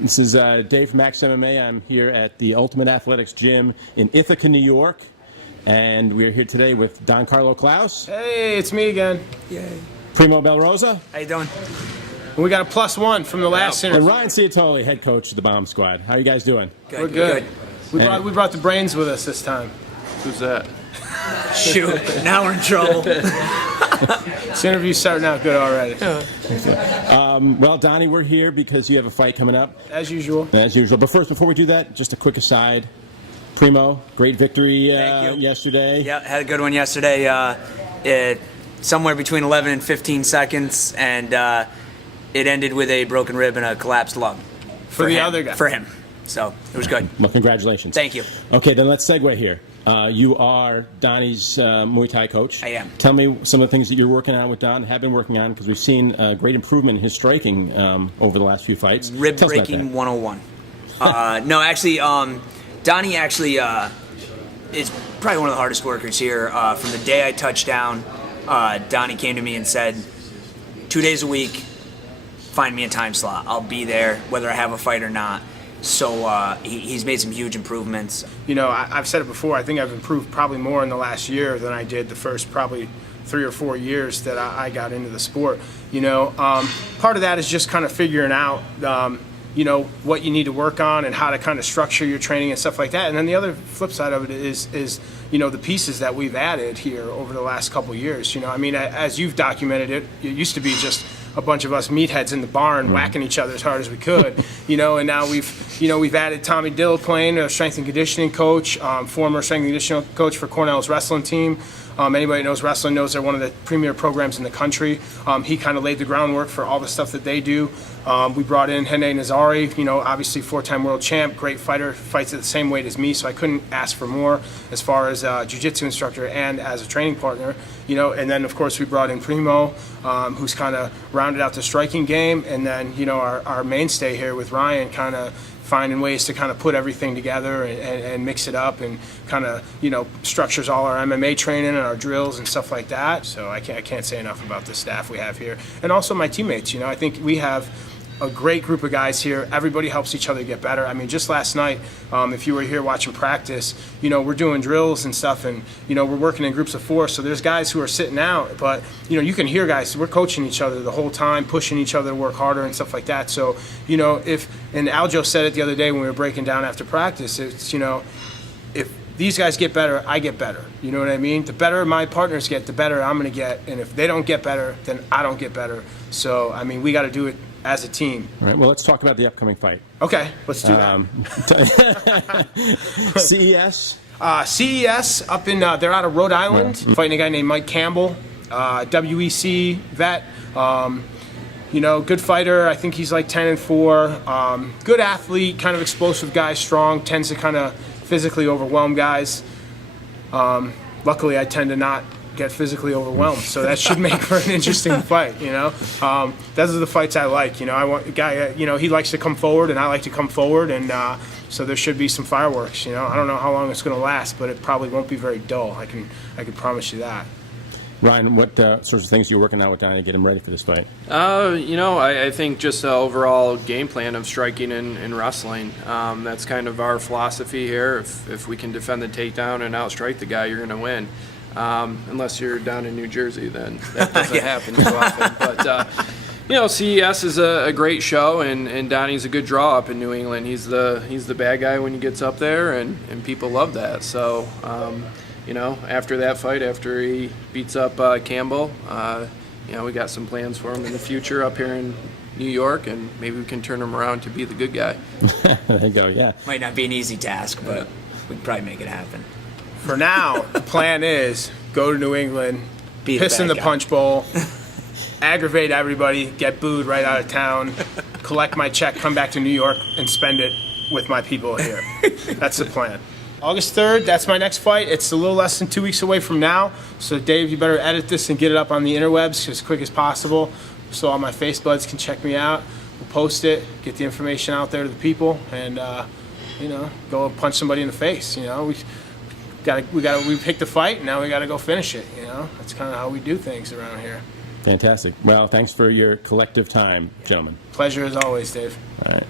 This is Dave from Max MMA. I'm here at the Ultimate Athletics Gym in Ithaca, New York. And we're here today with Don Carlo-Clauss. Hey, it's me again. Yay. Primo Belrosa. How you doing? We got a +1 from the last interview. And Ryan Ciatoli, head coach of the Bomb Squad. How are you guys doing? Good. We're good. We brought the brains with us this time. Who's that? Shoot, now we're in trouble. This interview's starting out good already. Well, Donnie, we're here because you have a fight coming up. As usual. As usual. But first, before we do that, just a quick aside. Primo, great victory Thank you. yesterday. Yeah, had a good one yesterday. Somewhere between 11 and 15 seconds, and it ended with a broken rib and a collapsed lung. For the other guy. For him. So it was good. Well, congratulations. Thank you. Okay, then let's segue here. You are Donnie's Muay Thai coach. I am. Tell me some of the things that you're working on with Don, have been working on, because we've seen great improvement in his striking over the last few fights. Rib Tell us about breaking that. 101. No, actually, Donnie actually is probably one of the hardest workers here. From the day I touched down, Donnie came to me and said, 2 days a week, find me a time slot. I'll be there whether I have a fight or not. So he's made some huge improvements. You know, I've said it before, I think I've improved probably more in the last year than I did the first probably 3 or 4 years that I got into the sport. You know, part of that is just kind of figuring out, you know, what you need to work on and how to kind of structure your training and stuff like that. And then the other flip side of it is you know, the pieces that we've added here over the last couple of years. You know, I mean, as you've documented it, it used to be just a bunch of us meatheads in the barn whacking each other as hard as we could, you know, and now we've added Tommy Dillplane, a strength and conditioning coach, former strength and conditioning coach for Cornell's wrestling team. Anybody who knows wrestling knows they're one of the premier programs in the country. He kind of laid the groundwork for all the stuff that they do. We brought in Hene Nazari, you know, obviously 4-time world champ, great fighter, fights at the same weight as me, so I couldn't ask for more as far as jiu-jitsu instructor and as a training partner, you know. And then of course we brought in Primo, who's kind of rounded out the striking game, and then, you know, our mainstay here with Ryan kind of finding ways to kind of put everything together and mix it up, and kind of, you know, structures all our MMA training and our drills and stuff like that. So I can't say enough about the staff we have here, and also my teammates. You know, I think we have a great group of guys here. Everybody helps each other get better. I mean, just last night, if you were here watching practice, you know, we're doing drills and stuff, and, you know, we're working in groups of 4, so there's guys who are sitting out, but, you know, you can hear guys, we're coaching each other the whole time, pushing each other to work harder and stuff like that. So, you know, and Aljo said it the other day when we were breaking down after practice, it's, you know, if these guys get better, I get better. You know what I mean? The better my partners get, the better I'm going to get, and if they don't get better, then I don't get better. So, I mean, we got to do it as a team. All right, well, let's talk about the upcoming fight. Okay, let's do that. CES? CES up in, they're out of Rhode Island, fighting a guy named Mike Campbell, WEC vet. You know, good fighter. I think he's like 10-4. Good athlete, kind of explosive guy, strong, tends to kind of physically overwhelm guys. Luckily, I tend to not get physically overwhelmed, so that should make for an interesting fight, you know. Those are the fights I like, you know. I want a guy, you know, he likes to come forward and I like to come forward, and so there should be some fireworks, you know. I don't know how long it's going to last, but it probably won't be very dull. I can promise you that. Ryan, what sorts of things are you working on with Donnie to get him ready for this fight? You know, I think just the overall game plan of striking and wrestling. That's kind of our philosophy here. If we can defend the takedown and outstrike the guy, you're going to win. Unless you're down in New Jersey, then that doesn't happen too often. But you know, CES is a great show, and Donnie's a good draw up in New England. He's the bad guy when he gets up there, and people love that. So you know, after that fight, after he beats up Campbell, you know, we got some plans for him in the future up here in New York, and maybe we can turn him around to be the good guy. There you go. Yeah. Might not be an easy task, but we can probably make it happen. For now, the plan is go to New England, piss in the punch bowl, aggravate everybody, get booed right out of town, collect my check, come back to New York, and spend it with my people here. That's the plan. August 3rd, that's my next fight. It's a little less than 2 weeks away from now. So Dave, you better edit this and get it up on the interwebs as quick as possible so all my face buds can check me out. We'll post it, get the information out there to the people, and you know, go punch somebody in the face. You know, we picked a fight, and now we gotta go finish it. You know, that's kind of how we do things around here. Fantastic. Well, thanks for your collective time, gentlemen. Pleasure as always, Dave. All right.